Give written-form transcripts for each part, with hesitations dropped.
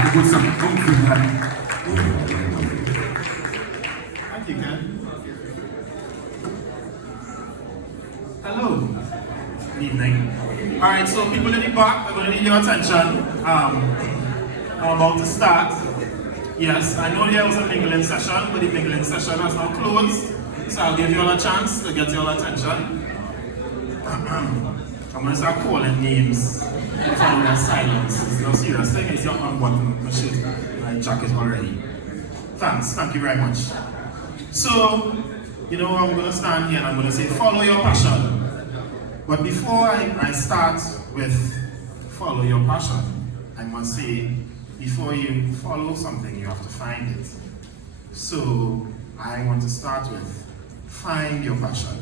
had to put some oomph in that. Thank you, Ken. Hello. Good evening. Alright, so people in the back are going to need your attention. I'm about to start. Yes, I know there was a mingling session, but the mingling session has now closed. So I'll give you all a chance to get your attention. I'm going to start calling names. Following their silence. It's no serious thing, it's your unbuttoned machine. My jacket already. Thanks, thank you very much. So, I'm going to stand here and I'm going to say, follow your passion. But before I start with follow your passion, I must say, before you follow something, you have to find it. So, I want to start with find your passion.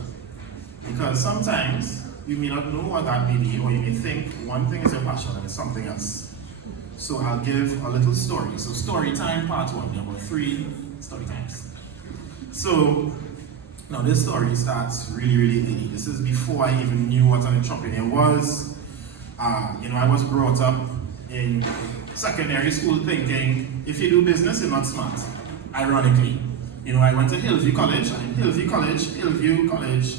Because sometimes, you may not know what that may be, or you may think one thing is your passion and it's something else. So I'll give a little story. So story time part 1, there were 3 story times. So now this story starts really, really early. This is before I even knew what an entrepreneur was. I was brought up in secondary school thinking, if you do business, you're not smart. Ironically. I went to Hillview College, and in Hillview College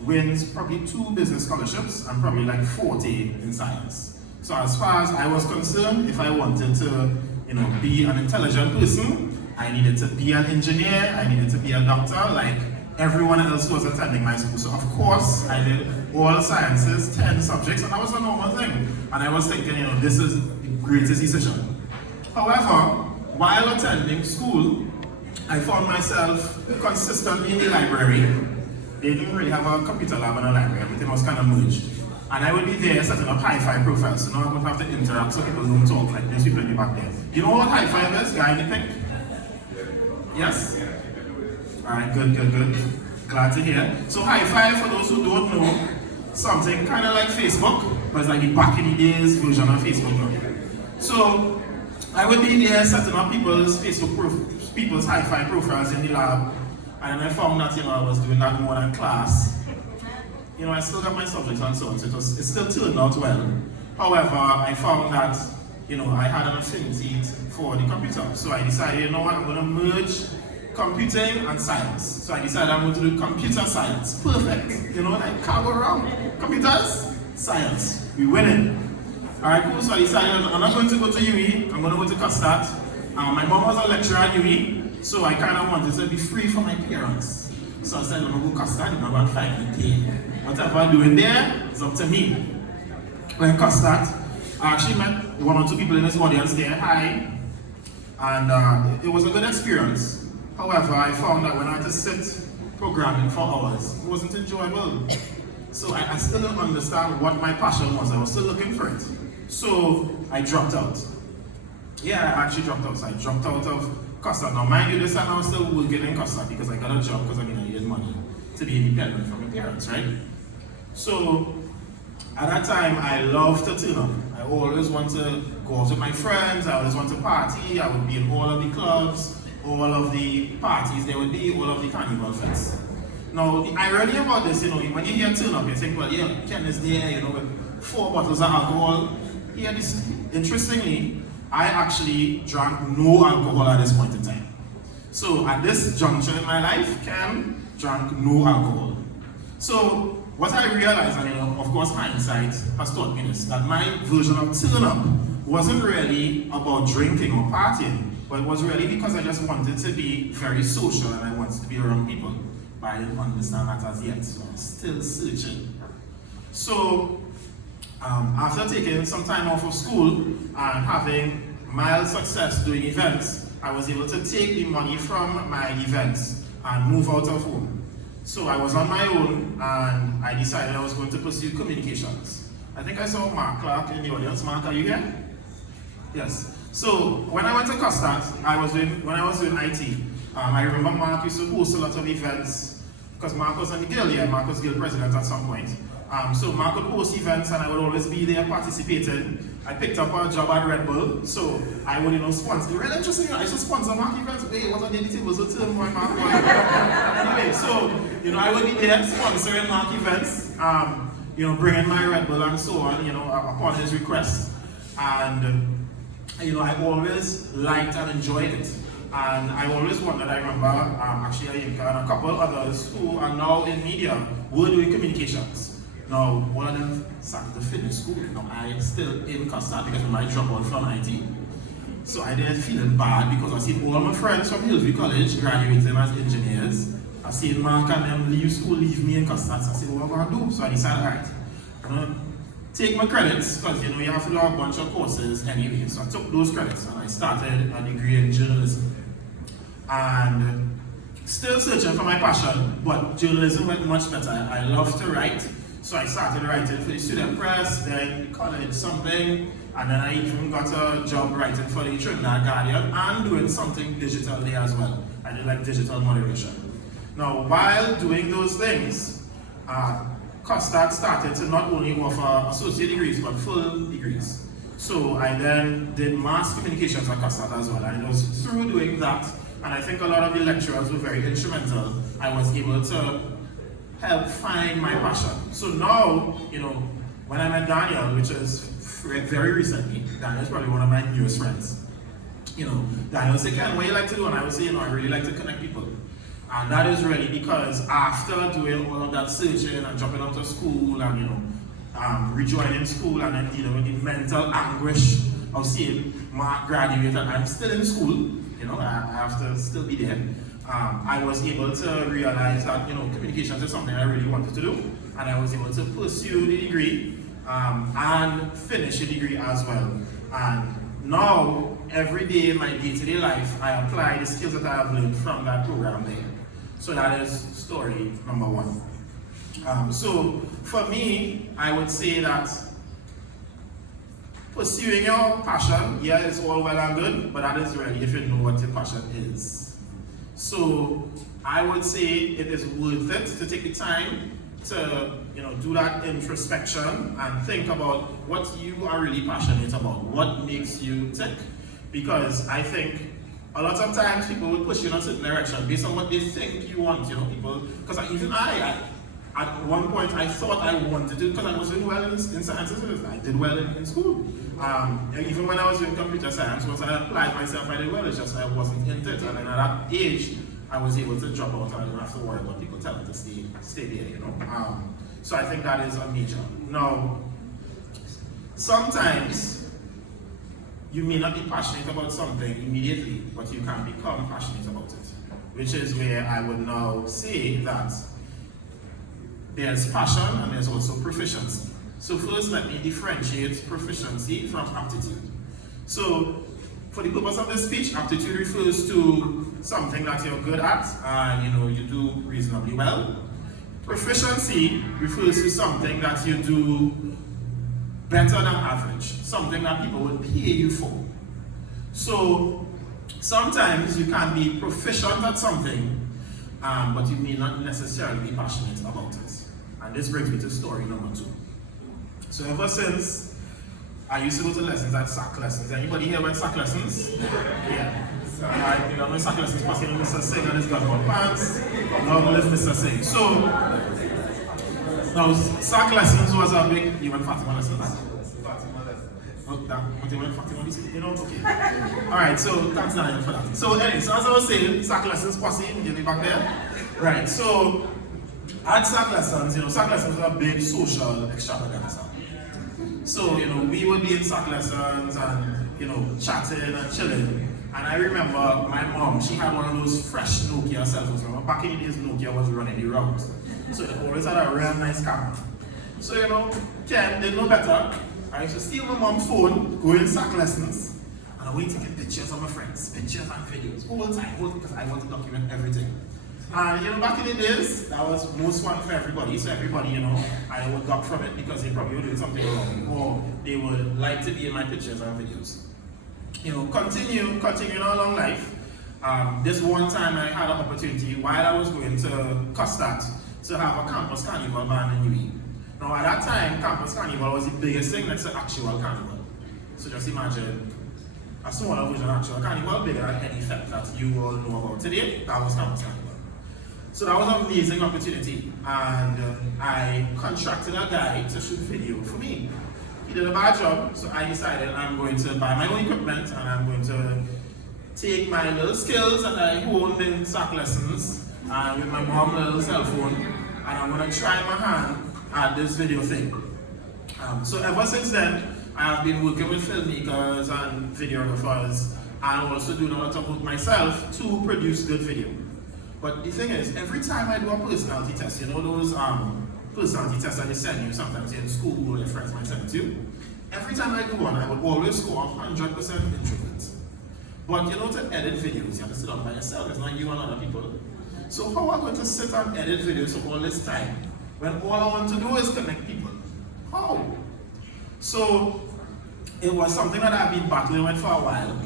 wins probably 2 business scholarships and probably like 40 in science. So as far as I was concerned, if I wanted to, be an intelligent person, I needed to be an engineer, I needed to be a doctor, like everyone else who was attending my school. So of course, I did all sciences, 10 subjects, and that was a normal thing. And I was thinking, this is the greatest decision. However, while attending school, I found myself consistently in the library. They didn't really have a computer lab in a library, everything was kind of merged. And I would be there setting up hi-fi profiles, so now I would have to interact so people don't talk like those people in the back there. You know what hi-fi is, guy in the pink? Yes? Alright, good. Glad to hear. So hi-fi, for those who don't know, something kind of like Facebook, but it's like the back in the days version of Facebook now. So I would be there setting up people's people's hi-fi profiles in the lab. And then I found that, I was doing that more than class. I still got my subjects and so on, so it still turned out well. However, I found that, I had an affinity for the computer. So I decided, I'm going to merge computing and science. So I decided I'm going to do computer science. Perfect. I can't go wrong. Computers, science. We winning. Alright, cool. So I decided I'm not going to go to UE, I'm going to go to Custard. My mom was a lecturer at UE. So I kind of wanted to be free from my parents. So I said, I'm going to go Custard, I'm going to find me there. Whatever I'm doing there, it's up to me. When Custard, I actually met 1 or 2 people in this audience there, hi. And it was a good experience. However, I found that when I had to sit programming for hours, it wasn't enjoyable. So I still didn't understand what my passion was. I was still looking for it. So I dropped out. Yeah, I actually dropped out. So I dropped out of Custard. Now mind you, this time I was still working in Custard because I got a job because I needed money to be independent from my parents, right? So at that time I loved to turn up. I always want to go out with my friends, I always want to party, I would be in all of the clubs, all of the parties there would be, all of the carnival fests. Now the irony about this, when you hear turn up, you think, well, yeah, Ken is there, with 4 bottles of alcohol. Yeah, interestingly, I actually drank no alcohol at this point in time. So at this juncture in my life, Ken drank no alcohol. So what I realized, and of course hindsight has taught me this, that my version of turn up wasn't really about drinking or partying, but it was really because I just wanted to be very social and I wanted to be around people. But I didn't understand that as yet, so I'm still searching. So after taking some time off of school and having mild success doing events, I was able to take the money from my events and move out of home. So I was on my own and I decided I was going to pursue communications. I think I saw Mark Clark in the audience. Mark, are you here? Yes. So when I went to Custard, when I was doing IT, I remember Mark used to host a lot of events because Mark was on the guild, Mark was guild president at some point. So Mark would host events and I would always be there participating. I picked up a job at Red Bull, so I would sponsor. Really interesting, I used to sponsor Mark events. Hey, what are the tables? What's the Mark? Anyway, so I would be there sponsoring Mark events, bringing my Red Bull and so on, upon his request. And I always liked and enjoyed it. And I always wondered, I remember actually Ayinka and a couple others who are now in media were doing communications. Now, one of them started to finish school. Now, I still in custard because of my drop out from IT. So I didn't feel bad because I see all my friends from Hillview College graduating as engineers. I see Mark and them leave school, leave me in custard. So I said, what am I going to do? So I decided, all right, I'm going to take my credits because you have to do a bunch of courses anyway. So I took those credits and I started a degree in journalism. And still searching for my passion, but journalism went much better. I love to write, so I started writing for the student press, then college something, and then I even got a job writing for the Trinidad Guardian and doing something digital there as well. I did like digital moderation. Now, while doing those things, Custard started to not only offer associate degrees, but full degrees. So I then did mass communications at Custard as well, and it was through doing that. And I think a lot of the lecturers were very instrumental. I was able to help find my passion. So now, when I met Daniel, which is very recently, Daniel is probably one of my newest friends. Daniel said, Ken, what do you like to do? And I would say, I really like to connect people. And that is really because after doing all of that searching and dropping out of school and, rejoining school and then dealing with the mental anguish of seeing Mark graduate and I'm still in school, I have to still be there. I was able to realize that communications is something I really wanted to do, and I was able to pursue the degree and finish the degree as well. And now, every day in my day-to-day life, I apply the skills that I have learned from that program there. So that is story number one. So for me, I would say that pursuing your passion, is all well and good, but that is really if you know what your passion is. So I would say it is worth it to take the time to do that introspection and think about what you are really passionate about, what makes you tick. Because I think a lot of times people will push you in a certain direction based on what they think you want, people. Because even I at one point I thought I wanted to, because I was doing well in sciences, I did well in school. Even when I was doing computer science, once I applied myself, I did well, it's just I wasn't into it. And then at that age, I was able to drop out and I didn't have to worry about people telling me to stay there, So I think that is a major. Now, sometimes you may not be passionate about something immediately, but you can become passionate about it. Which is where I would now say that there's passion and there's also proficiency. So first, let me differentiate proficiency from aptitude. So for the purpose of this speech, aptitude refers to something that you're good at and you do reasonably well. Proficiency refers to something that you do better than average, something that people would pay you for. So sometimes you can be proficient at something, but you may not necessarily be passionate about it. And this brings me to story number 2. So ever since I used to go to lessons at SAC lessons. Anybody here went SAC lessons? Yeah. So I went SAC lessons passing on Mr. Singh and his government pants. Now let's Mr. Singh. So now SAC lessons was a big. You went Fatima lessons? Fatima lessons. Oh, that. You went Fatima lessons? Okay. Alright, so thanks Daniel for that. So anyway, so as I was saying, SAC lessons passing, getting back there. Right, so at SAC lessons, SAC lessons was a big social extravaganza. So, we would be in SAC lessons and, chatting and chilling. And I remember my mom, she had one of those fresh Nokia cell phones. Remember, back in the days, Nokia was running the route. So they always had a real nice camera. So, Ken didn't know better. I used to steal my mom's phone, go in SAC lessons, and I would take pictures of my friends, pictures and videos, all the time, because I want to document everything. And back in the days, that was most fun for everybody. So everybody, I would duck from it because they probably were doing something wrong, or they would like to be in my pictures and videos. Continuing along life. This one time I had an opportunity while I was going to Custard to have a campus carnival band in UE. Now at that time, campus carnival was the biggest thing next to actual carnival. So just imagine a smaller version of actual carnival, bigger than any fete that you all know about today. That was campus carnival. So that was an amazing opportunity, and I contracted a guy to shoot video for me. he did a bad job, so I decided I'm going to buy my own equipment and I'm going to take my little skills that I honed in sack lessons and with my mom's little cell phone, and I'm going to try my hand at this video thing. So ever since then, I have been working with filmmakers and videographers and also doing a lot of work myself to produce good video. But the thing is, every time I do a personality test, you know those personality tests that they send you sometimes in school or your friends might send it to you, every time I do one, I would always score 100% introvert. But you know, to edit videos, you have to sit down by yourself, it's not you and other people. So how am I going to sit and edit videos for all this time when all I want to do is connect people? How? So it was something that I've been battling with for a while,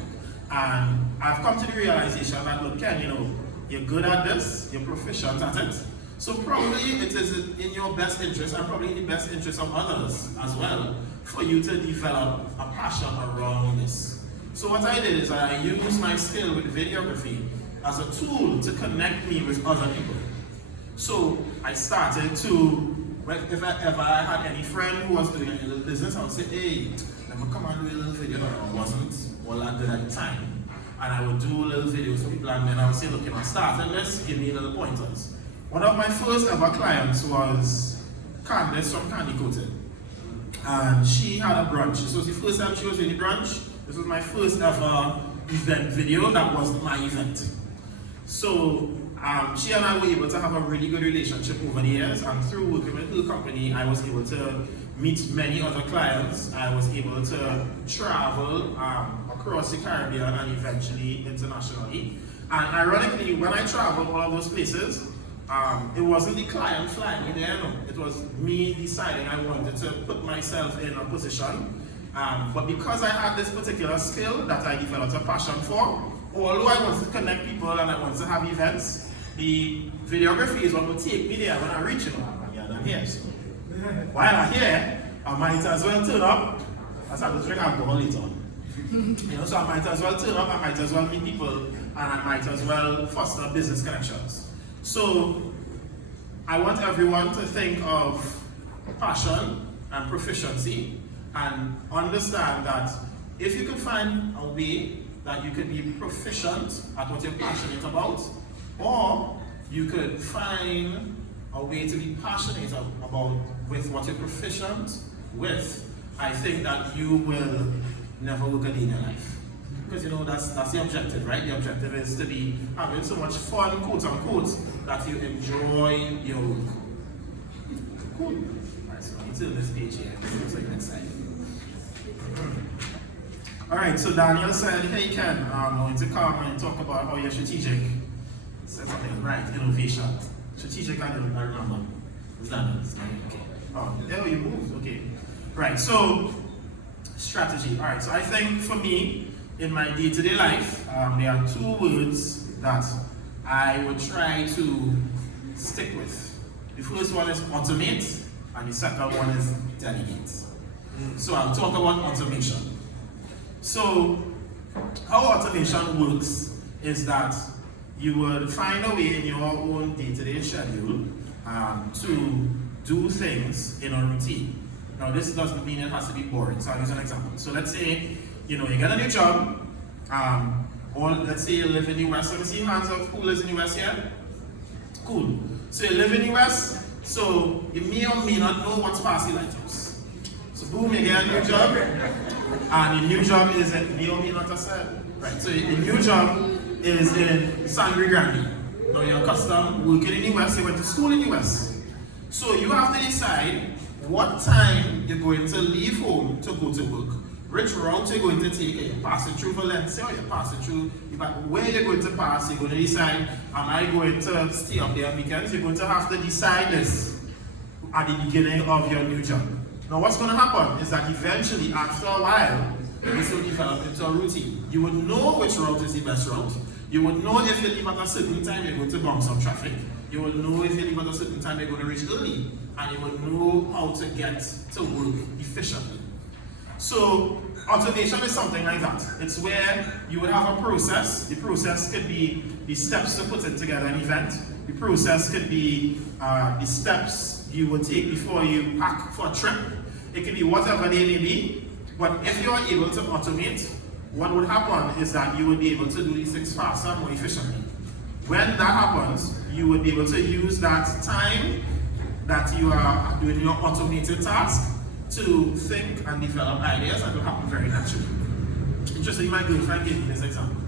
and I've come to the realization that, look, Ken, you know, you're good at this, you're proficient at it, so probably it is in your best interest and probably in the best interest of others as well for you to develop a passion around this. So what I did is I used my skill with videography as a tool to connect me with other people. So I started to, if I ever had any friend who was doing a little business, I would say, hey, let me come and do a little video that I wasn't all that good at the time. And I would do little videos for people, and then I would say, look, if I started this, give me little pointers. One of my first ever clients was Candice from Candy Coated. And she had a brunch. This was the first time she was doing the brunch. This was my first ever event video that was my event. So she and I were able to have a really good relationship over the years, and through working with her company, I was able to meet many other clients. I was able to travel across the Caribbean and eventually internationally. And ironically, when I traveled all of those places, it wasn't the client flying me there, no. It was me deciding I wanted to put myself in a position. But because I had this particular skill that I developed a passion for, although I wanted to connect people and I wanted to have events, the videography is what will take me there when I reach it. Yeah, I'm here. So while I'm here, I might as well turn up. That's how to drink alcohol later on. You know, so I might as well turn up, I might as well meet people, and I might as well foster business connections. So I want everyone to think of passion and proficiency and understand that if you can find a way that you could be proficient at what you're passionate about, or you could find a way to be passionate about with what you're proficient with, I think that you will never work a day in your life. Because you know, that's the objective, right? The objective is to be having so much fun, quote unquote, that you enjoy your work. Cool. Alright, so I need to turn this page here. It looks like next slide. Alright, so Daniel said, hey Ken, I'm going to come and talk about how you're strategic. Said something, right, innovation. Strategic, I remember. Is that it? Okay. Oh, there you moved, okay. Right, so strategy. Alright, so I think for me, in my day-to-day life, there are two words that I would try to stick with. The first one is automate, and the second one is delegate. So I'll talk about automation. So how automation works is that you would find a way in your own day-to-day schedule to do things in a routine. Now this doesn't mean it has to be boring, so I'll use an example. So let's say, you know, you get a new job, or let's say you live in the West. Let me see hands up, who lives in the West here? Cool. So you live in the West, so you may or may not know what's past the lighthouse. So boom, you get a new job, and the new job is in, may or may not have said, right? So the new job is in Sambury Grande. Now you're accustomed working in the West, you went to school in the West. So you have to decide what time you're going to leave home to go to work. Which route you're going to take, are you passing through Valencia, or you're passing through, where you're going to pass, you're going to decide, am I going to stay up there on weekends? You're going to have to decide this at the beginning of your new job. Now what's going to happen is that eventually, after a while, this will develop into a routine. You would know which route is the best route. You would know if you leave at a certain time, you're going to bounce on traffic. You will know if you leave at a certain time, you're going to reach early. And you will know how to get to work efficiently. So automation is something like that. It's where you would have a process. The process could be the steps to put it together an event. The process could be the steps you would take before you pack for a trip. It can be whatever they may be, but if you are able to automate, what would happen is that you would be able to do these things faster and more efficiently. When that happens, you would be able to use that time that you are doing your automated task to think and develop ideas, and it will happen very naturally. Interestingly, my girlfriend gave me this example.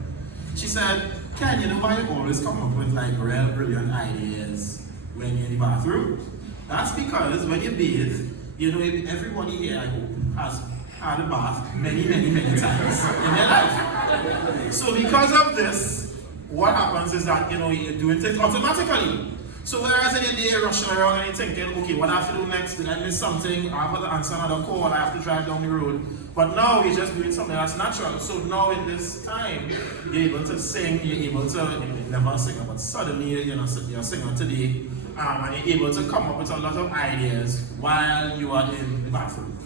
She said, Ken, you know why you always come up with like real brilliant ideas when you're in the bathroom? That's because when you bathe, you know, everybody here, I hope, has had a bath many times in their life. So because of this, what happens is that, you know, you're doing things automatically. So whereas in your day you're rushing around and you're thinking, okay, what I have to do next? Did I miss something? I have to answer another call, I have to drive down the road. But now you're just doing something that's natural. So now in this time, you're able to sing, you're able to, you're never a singer, but suddenly you're a singer today, and you're able to come up with a lot of ideas while you are in the bathroom.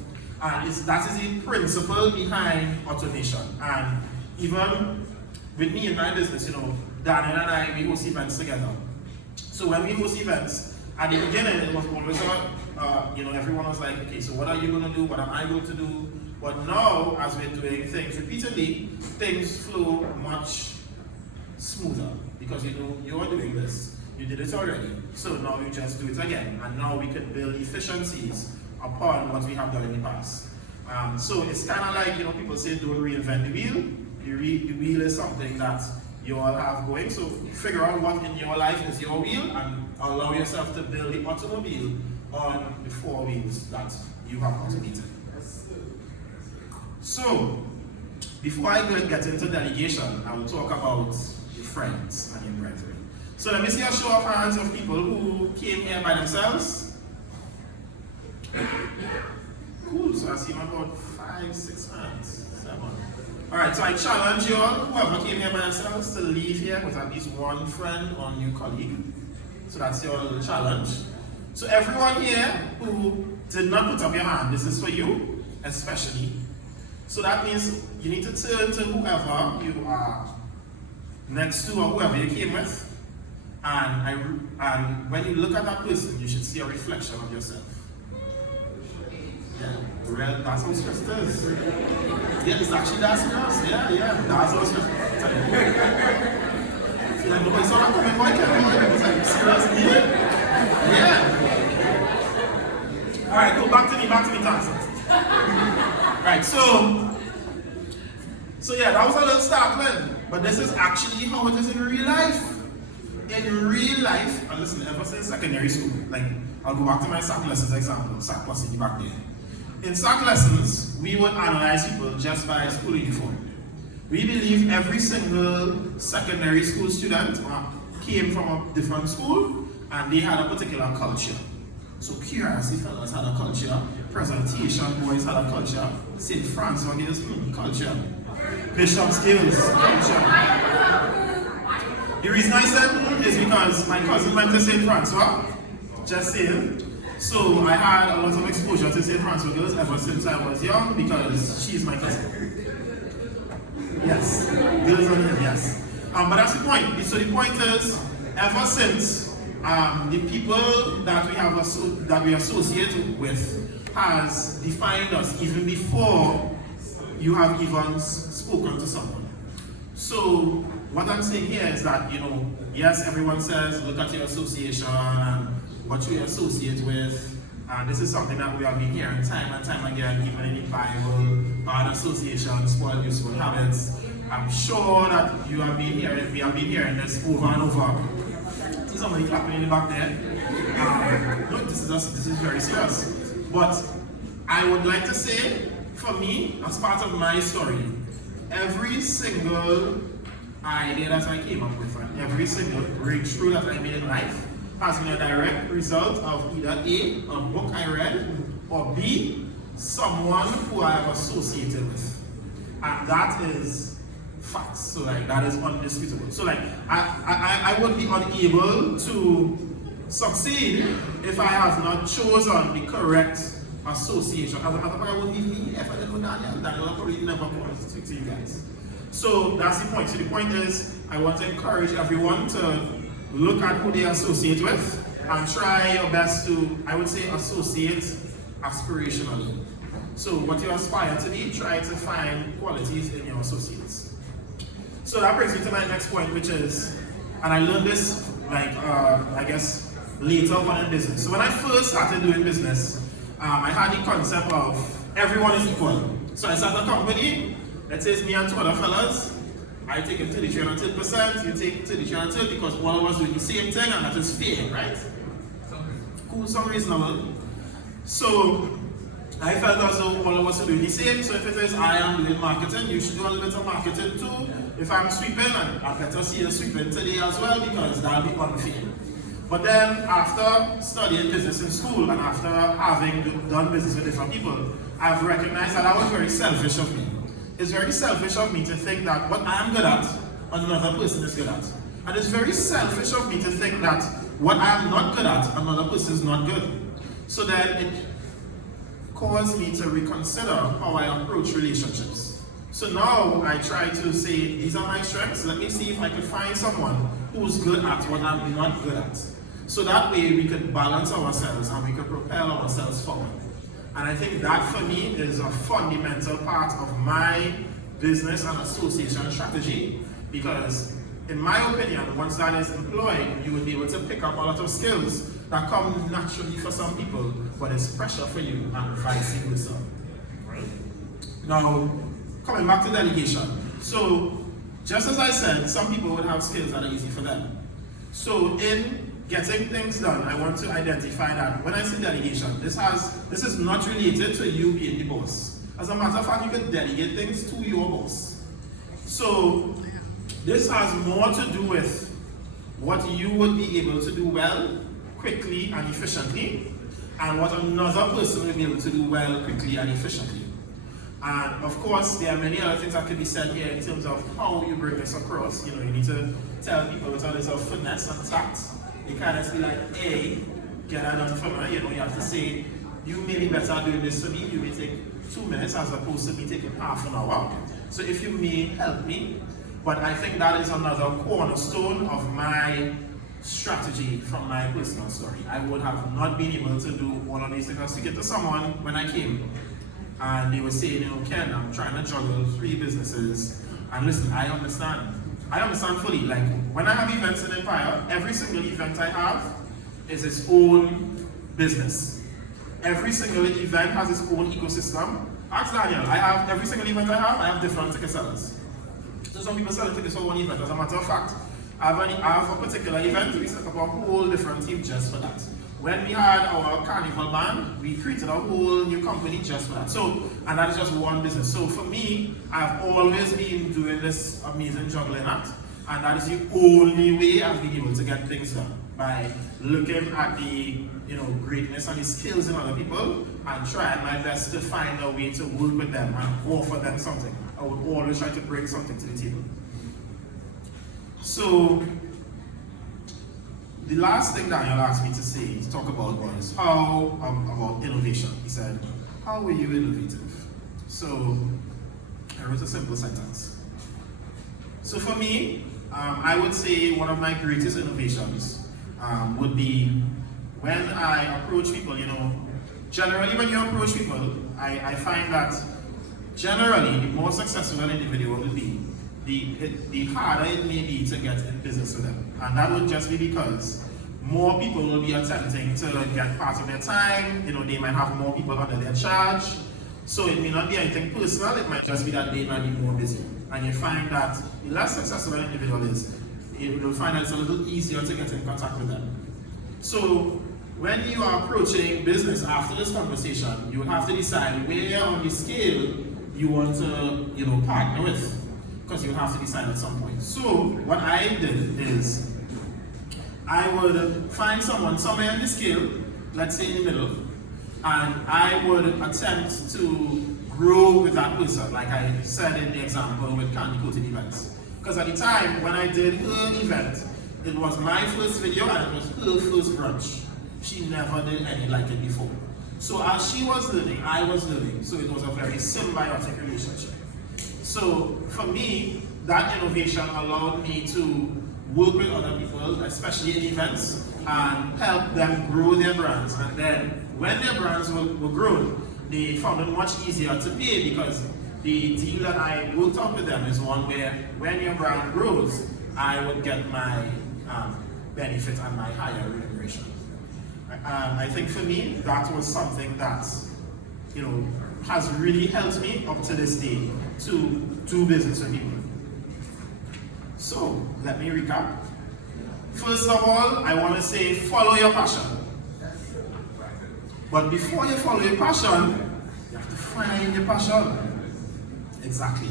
And that is the principle behind automation. And even with me in my business, you know, Daniel and I, we host events together. So when we host events, at the beginning it was always you know, everyone was like, okay, so what are you going to do? What am I going to do? But now, as we're doing things repeatedly, things flow much smoother because you know you're doing this. You did it already. So now you just do it again. And now we can build efficiencies upon what we have done in the past. So it's kind of like, you know, people say don't reinvent the wheel. The wheel is something that you all have going. So figure out what in your life is your wheel and allow yourself to build the automobile on the four wheels that you have automated. So, before I get into delegation, I will talk about your friends and your brethren. So let me see a show of hands of people who came here by themselves. Cool, so I see about 5, 6 hands, 7. Alright, so I challenge you all, whoever came here by themselves, to leave here with at least one friend or new colleague. So that's your little challenge. So everyone here who did not put up your hand, this is for you, especially. So that means you need to turn to whoever you are next to or whoever you came with. And when you look at that person, you should see a reflection of yourself. Yeah, that's how stress is. Yeah, it's actually that serious. Yeah, that's how stress is. I feel like nobody saw that coming, why can't it's like, seriously? Yeah. Alright, go back to me, Tanzan. Right, so yeah, that was a little startling, but this is actually how it is in real life. In real life, and listen, ever since secondary school, like, I'll go back to my SAC lessons example, SAC plus in the back there. In SAC lessons, we would analyze people just by school uniform. We believe every single secondary school student came from a different school, and they had a particular culture. So curiosity fellas had a culture, presentation boys had a culture, St. Francois gives culture, Bishop skills, culture. The reason I said is because my cousin went to St. Francois, just saying. So I had a lot of exposure to St. Francois girls ever since I was young because she's my cousin. Yes, girls on here, yes. But that's the point. So the point is, ever since the people that we associate with has defined us even before you have even spoken to someone. So what I'm saying here is that, you know, yes, everyone says look at your association and what you associate with. And this is something that we have been hearing time and time again, even in the Bible, bad association, spoil useful habits. I'm sure that we have been hearing this over and over. See somebody clapping in the back there? Look, this is very serious. But I would like to say, for me, as part of my story, every single idea that I came up with and every single breakthrough that I made in life has been a direct result of either A, a book I read, or B, someone who I have associated with. And that is facts. So like that is undisputable. So like I would be unable to succeed if I have not chosen the correct association. I wouldn't even be here if I didn't know Daniel. Daniel would probably never come to speak to you guys. So that's the point. So the point is, I want to encourage everyone to look at who they associate with and try your best to, I would say, associate aspirationally. So what you aspire to be, try to find qualities in your associates. So that brings me to my next point, which is, and I learned this like, I guess, later on in business. So when I first started doing business, I had the concept of everyone is equal. So I started a company, let's say it's me and two other fellas. I take him to the 330%, you take to the 330 because all of us doing the same thing and that is fair, right? Cool, some reasonable. So I felt as though all of us are doing the same, so if it is I am doing marketing, you should do a little bit of marketing too. If I'm sweeping, and I better see you sweeping today as well because that'll be unfair. But then after studying business in school and after having done business with different people, I've recognized that that was very selfish of me. It's very selfish of me to think that what I'm good at, another person is good at. And it's very selfish of me to think that what I'm not good at, another person is not good. So then it caused me to reconsider how I approach relationships. So now I try to say, these are my strengths, let me see if I can find someone who's good at what I'm not good at. So that way we could balance ourselves and we could propel ourselves forward. And I think that for me is a fundamental part of my business and association strategy, because in my opinion, once that is employed, you will be able to pick up a lot of skills that come naturally for some people, but it's pressure for you and vice versa. Right? Now, coming back to delegation. So, just as I said, some people would have skills that are easy for them. So, in getting things done, I want to identify that when I say delegation, this is not related to you being the boss. As a matter of fact, you can delegate things to your boss. So, this has more to do with what you would be able to do well, quickly and efficiently, and what another person will be able to do well, quickly and efficiently. And of course, there are many other things that can be said here in terms of how you bring this across. You know, you need to tell people with a little finesse and tact. You can't just be like, hey, get that done for me. You know, you have to say, you may be better doing this for me. You may take 2 minutes as opposed to me taking half an hour. So if you may help me, but I think that is another cornerstone of my strategy from my personal story. I would have not been able to do all of these things. To get to someone when I came, and they were saying, you know, Ken, I'm trying to juggle 3 businesses. And listen, I understand fully. Like, when I have events in Empire, every single event I have is its own business. Every single event has its own ecosystem. Ask Daniel, every single event I have different ticket sellers. So some people sell tickets for one event. As a matter of fact, I have a particular event, we set up a whole different team just for that. When we had our carnival band, we created a whole new company just for that. So, and that is just one business. So for me, I've always been doing this amazing juggling act, and that is the only way I've been able to get things done, by looking at the greatness and the skills in other people and trying my best to find a way to work with them and offer them something. I would always try to bring something to the table. So, the last thing Daniel asked me to talk about was how about innovation. He said, how were you innovative? So, I wrote a simple sentence. So for me, I would say one of my greatest innovations would be when I approach people. Generally when you approach people, I find that generally the more successful an individual will be, the harder it may be to get in business with them. And that would just be because more people will be attempting to get part of their time. They might have more people under their charge. So it may not be anything personal, it might just be that they might be more busy. And you find that the less successful an individual is, you'll find that it's a little easier to get in contact with them. So when you are approaching business after this conversation, you will have to decide where on the scale you want to partner with. Because you have to decide at some point. So what I did is I would find someone somewhere in the scale, let's say in the middle, and I would attempt to grow with that person, like I said in the example with Candy Coated Events. Because at the time when I did her event, it was my first video and it was her first brunch. She never did any like it before. So as she was learning, I was learning. So it was a very symbiotic relationship. So for me, that innovation allowed me to work with other people, especially in events, and help them grow their brands. And then when their brands were grown, they found it much easier to pay because the deal that I worked out with them is one where when your brand grows, I would get my benefit and my higher remuneration. I think for me, that was something that, you know, has really helped me up to this day to do business with people. So, let me recap. First of all, I want to say follow your passion. But before you follow your passion, you have to find your passion. Exactly.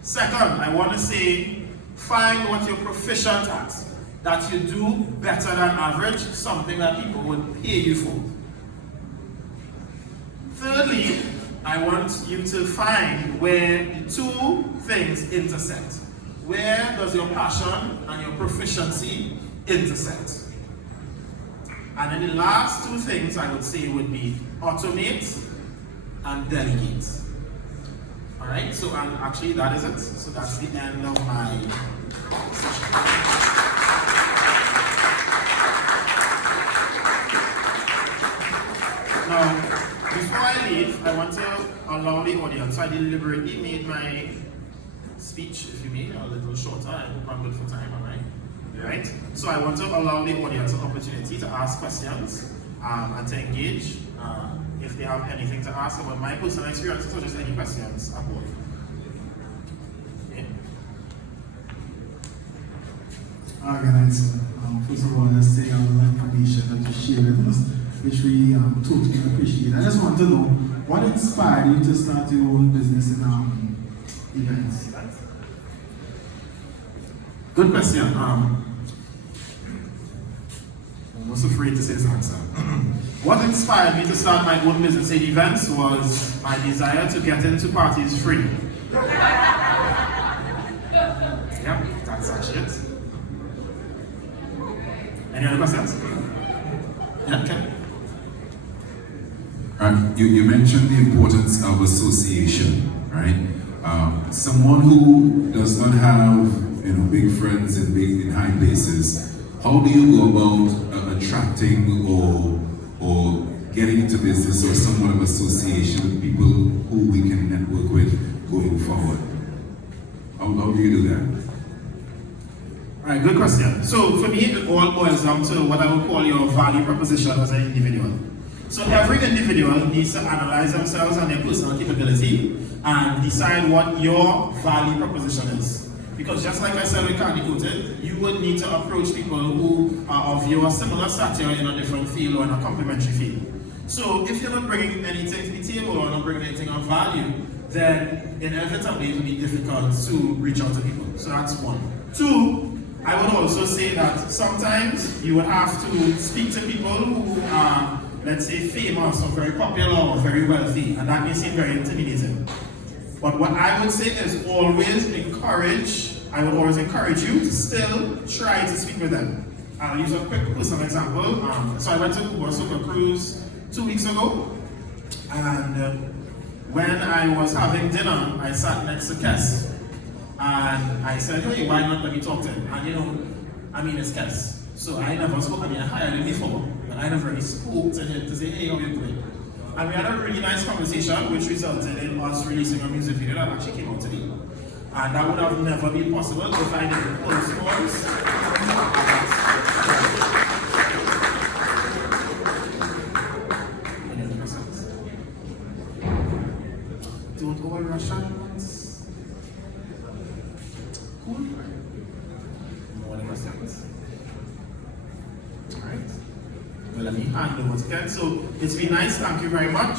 Second, I want to say find what you're proficient at, that you do better than average, something that people would pay you for. Thirdly, I want you to find where the two things intersect. Where does your passion and your proficiency intersect? And then the last two things I would say would be automate and delegate. Alright, so and actually that is it. So that's the end of my session. Now, before I leave, I want to allow the audience, I deliberately made my speech, if you may, a little shorter. I hope I'm good for time, alright? Right? So I want to allow the audience an opportunity to ask questions and to engage if they have anything to ask about my personal experiences or just any questions about. Yeah. Alright, so first of all, let's say all the information that you shared with us, which we totally appreciate. I just want to know what inspired you to start your own business in events? Good question. I'm almost afraid to say this answer. What inspired me to start my own business in events was my desire to get into parties free. Yeah, that's actually it. Any other questions? Yeah, okay. You mentioned the importance of association, right? Someone who does not have big friends in high places, how do you go about attracting or getting into business or somewhat of association with people who we can network with going forward? How do you do that? Alright, good question. So for me, it all boils down to what I would call your value proposition as an individual. So every individual needs to analyze themselves and their personal capability and decide what your value proposition is. Because just like I said with Candy Coated, you would need to approach people who are of your similar stature in a different field or in a complementary field. So if you're not bringing anything to the table or not bringing anything of value, then inevitably it will be difficult to reach out to people. So that's one. Two, I would also say that sometimes you would have to speak to people who are, let's say, famous or very popular or very wealthy, and that may seem very intimidating. But what I would say is I would always encourage you to still try to speak with them. I'll use a quick personal example. So I went to a cruise 2 weeks ago, and when I was having dinner, I sat next to Kes, and I said, hey, why not let me talk to him? And it's Kes. So I never spoke, I hired him before, but I never really spoke to him to say, hey, how you doing? And we had a really nice conversation, which resulted in us releasing a music video that actually came out today. And that would have never been possible if I didn't close calls. Any other questions? Don't overrush us. Cool. No other questions? Alright. Well, let me hand over to Ken. So it's been nice. Thank you very much.